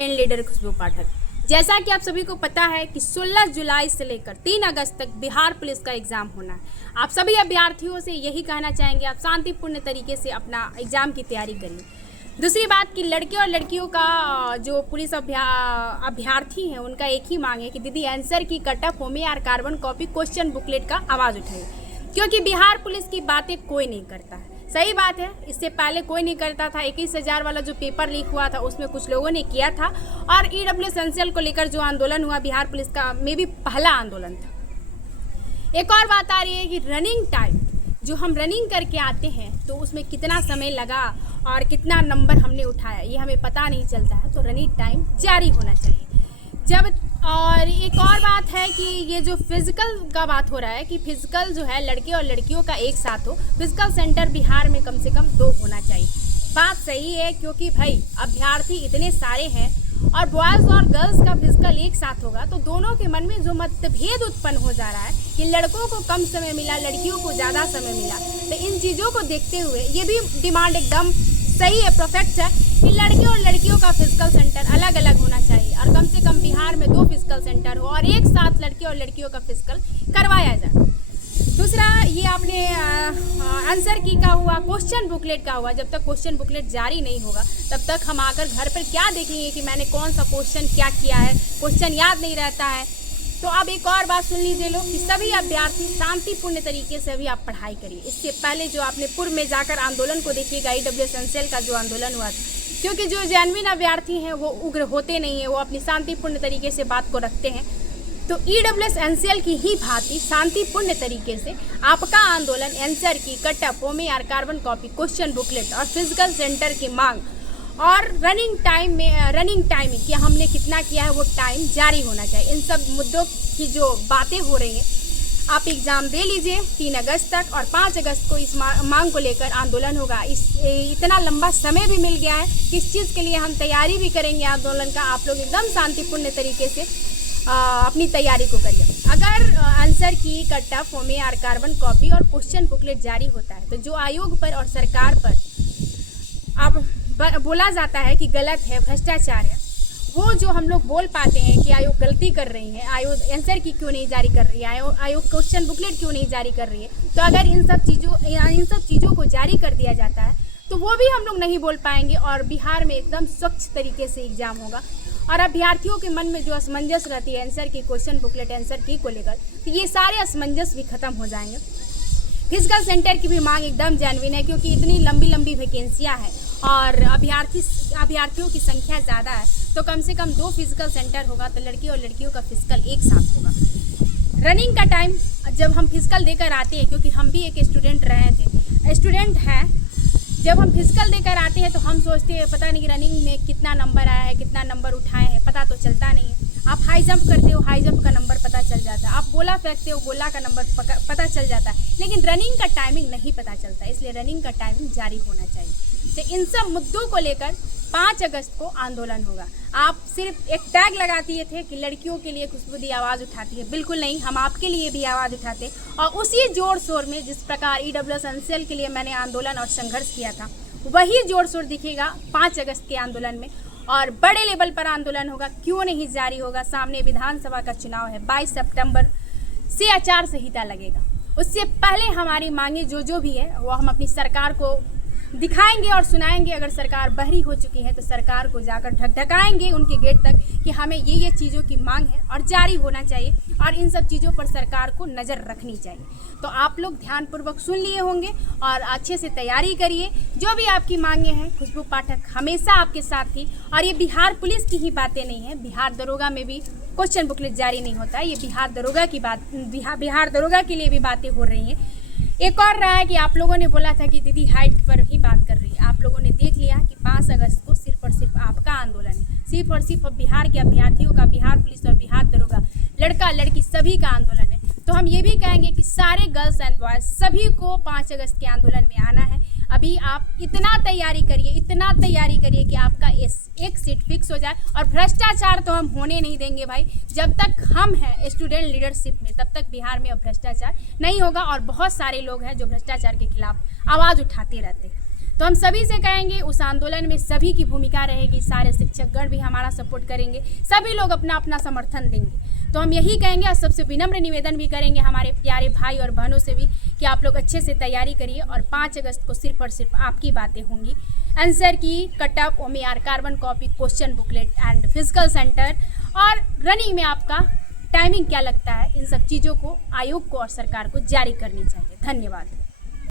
Leader खुशबू पाठक। जैसा कि आप सभी को पता है कि 16 जुलाई से लेकर 3 अगस्त तक बिहार पुलिस का एग्ज़ाम होना है। आप सभी अभ्यर्थियों से यही कहना चाहेंगे, आप शांतिपूर्ण तरीके से अपना एग्ज़ाम की तैयारी करिए। दूसरी बात कि लड़के और लड़कियों का जो पुलिस अभ्यर्थी हैं उनका एक ही मांग है कि दीदी आंसर की कटअप होमी और कार्बन कॉपी क्वेश्चन बुकलेट का आवाज़ उठाइए, क्योंकि बिहार पुलिस की बातें कोई नहीं करता है। सही बात है, इससे पहले कोई नहीं करता था। 21,000 वाला जो पेपर लीक हुआ था उसमें कुछ लोगों ने किया था, और ईडब्ल्यू एसेंशियल को लेकर जो आंदोलन हुआ बिहार पुलिस का में भी पहला आंदोलन था। एक और बात आ रही है कि रनिंग टाइम, जो हम रनिंग करके आते हैं तो उसमें कितना समय लगा और कितना नंबर हमने उठाया ये हमें पता नहीं चलता है, तो रनिंग टाइम जारी होना चाहिए। और एक और बात है कि ये जो फिजिकल का बात हो रहा है कि फिजिकल जो है लड़के और लड़कियों का एक साथ हो, फिजिकल सेंटर बिहार में कम से कम 2 होना चाहिए। बात सही है, क्योंकि भाई अभ्यर्थी इतने सारे हैं और बॉयज़ और गर्ल्स का फिजिकल एक साथ होगा तो दोनों के मन में जो मतभेद उत्पन्न हो जा रहा है कि लड़कों को कम समय मिला, लड़कियों को ज़्यादा समय मिला, तो इन चीज़ों को देखते हुए ये भी डिमांड एकदम सही है, परफेक्ट है कि लड़के और लड़कियों का फिजिकल सेंटर अलग अलग होना चाहिए और कम से कम बिहार में 2 फिजिकल सेंटर हो और एक साथ लड़के और लड़कियों का फिजिकल करवाया जाए। दूसरा, ये आपने आंसर की का हुआ, क्वेश्चन बुकलेट का हुआ। जब तक क्वेश्चन बुकलेट जारी नहीं होगा तब तक हम आकर घर पर क्या देखेंगे कि मैंने कौन सा क्वेश्चन क्या किया है, क्वेश्चन याद नहीं रहता है। तो अब एक और बात सुन लीजिए लोग कि सभी अभ्यर्थी शांतिपूर्ण तरीके से भी आप पढ़ाई करिए। इससे पहले जो आपने पूर्व में जाकर आंदोलन को देखिएगा, ईडब्ल्यू एसेंशियल का जो आंदोलन हुआ था, क्योंकि जो जेन्युइन अभ्यर्थी हैं वो उग्र होते नहीं हैं, वो अपनी शांतिपूर्ण तरीके से बात को रखते हैं। तो ईडब्ल्यू एसेंशियल की ही भांति शांतिपूर्ण तरीके से आपका आंदोलन आंसर की कटअप होमी और कार्बन कॉपी क्वेश्चन बुकलेट और फिजिकल सेंटर की मांग और रनिंग टाइम कि हमने कितना किया है वो टाइम जारी होना चाहिए। इन सब मुद्दों की जो बातें हो रही हैं, आप एग्ज़ाम दे लीजिए 3 अगस्त तक, और 5 अगस्त को इस मांग को लेकर आंदोलन होगा। इतना लंबा समय भी मिल गया है कि इस चीज़ के लिए हम तैयारी भी करेंगे आंदोलन का। आप लोग एकदम शांतिपूर्ण तरीके से अपनी तैयारी को करिए। अगर आंसर की कटअप होमी और कार्बन कॉपी और क्वेश्चन बुकलेट जारी होता है तो जो आयोग पर और सरकार पर अब बोला जाता है कि गलत है, भ्रष्टाचार है, वो जो हम लोग बोल पाते हैं कि आयोग गलती कर रही है, आयोग आंसर की क्यों नहीं जारी कर रही है, आयोग क्वेश्चन बुकलेट क्यों नहीं जारी कर रही है, तो अगर इन सब चीज़ों को जारी कर दिया जाता है तो वो भी हम लोग नहीं बोल पाएंगे और बिहार में एकदम स्वच्छ तरीके से एग्जाम होगा। और अभ्यर्थियों के मन में जो असमंजस रहती है आंसर की, क्वेश्चन बुकलेट आंसर की को लेकर, तो ये सारे असमंजस भी खत्म हो जाएंगे। फिजिकल सेंटर की भी मांग एकदम जेन्युइन है, क्योंकि इतनी लंबी वैकेंसियाँ हैं और अभ्यर्थियों की संख्या ज़्यादा है, तो कम से कम 2 फिजिकल सेंटर होगा तो लड़के और लड़कियों का फिजिकल एक साथ होगा। रनिंग का टाइम जब हम फिजिकल देकर आते हैं, क्योंकि हम भी एक स्टूडेंट हैं, जब हम फिजिकल देकर आते हैं तो हम सोचते हैं पता नहीं रनिंग में कितना नंबर आया है, कितना नंबर उठाए हैं, पता तो चलता नहीं है। आप हाई जंप करते हो, हाई जंप का नंबर पता चल जाता है, आप गोला फेंकते हो, गोला का नंबर पता चल जाता है, लेकिन रनिंग का टाइमिंग नहीं पता चलता, इसलिए रनिंग का टाइमिंग जारी होना चाहिए। तो इन सब मुद्दों को लेकर 5 अगस्त को आंदोलन होगा। आप सिर्फ एक टैग लगा दिए थे कि लड़कियों के लिए खुशबू दी आवाज़ उठाती है, बिल्कुल नहीं, हम आपके लिए भी आवाज़ उठाते हैं। और उसी जोर शोर में जिस प्रकार ईडब्ल्यू एसेंशियल के लिए मैंने आंदोलन और संघर्ष किया था, वही जोर शोर दिखेगा 5 अगस्त के आंदोलन में, और बड़े लेवल पर आंदोलन होगा। क्यों नहीं जारी होगा? सामने विधानसभा का चुनाव है, 22 सितंबर से आचार संहिता लगेगा। उससे पहले हमारी मांगे जो भी है वो हम अपनी सरकार को दिखाएंगे और सुनाएंगे। अगर सरकार बहरी हो चुकी है तो सरकार को जाकर ढकढकाएंगे उनके गेट तक कि हमें ये चीज़ों की मांग है और जारी होना चाहिए, और इन सब चीज़ों पर सरकार को नज़र रखनी चाहिए। तो आप लोग ध्यानपूर्वक सुन लिए होंगे और अच्छे से तैयारी करिए। जो भी आपकी मांगे हैं, खुशबू पाठक हमेशा आपके साथ थी। और ये बिहार पुलिस की ही बातें नहीं है, बिहार दरोगा में भी क्वेश्चन बुकलेट जारी नहीं होता है। ये बिहार दरोगा की बात, बिहार दरोगा के लिए भी बातें हो रही हैं। एक और रहा है कि आप लोगों ने बोला था कि दीदी हाइट पर ही बात कर रही है। आप लोगों ने देख लिया कि 5 अगस्त को सिर्फ और सिर्फ आपका आंदोलन है, सिर्फ और सिर्फ बिहार के अभ्यर्थियों का, बिहार पुलिस और बिहार दरोगा, लड़का लड़की सभी का आंदोलन है। तो हम ये भी कहेंगे कि सारे गर्ल्स एंड बॉयज़ सभी को 5 अगस्त के आंदोलन में आना है। अभी आप इतना तैयारी करिए कि आपका एक सीट फिक्स हो जाए। और भ्रष्टाचार तो हम होने नहीं देंगे भाई, जब तक हम हैं स्टूडेंट लीडरशिप में तब तक बिहार में अब भ्रष्टाचार नहीं होगा। और बहुत सारे लोग हैं जो भ्रष्टाचार के खिलाफ आवाज़ उठाते रहते हैं। तो हम सभी से कहेंगे उस आंदोलन में सभी की भूमिका रहेगी, सारे शिक्षकगण भी हमारा सपोर्ट करेंगे, सभी लोग अपना अपना समर्थन देंगे। तो हम यही कहेंगे और सबसे विनम्र निवेदन भी करेंगे हमारे प्यारे भाई और बहनों से भी कि आप लोग अच्छे से तैयारी करिए और 5 अगस्त को सिर्फ और सिर्फ आपकी बातें होंगी। Answer key, cutoff, OMR, carbon copy, question booklet and physical center और रनिंग में आपका टाइमिंग क्या लगता है, इन सब चीज़ों को आयोग को और सरकार को जारी करनी चाहिए। धन्यवाद।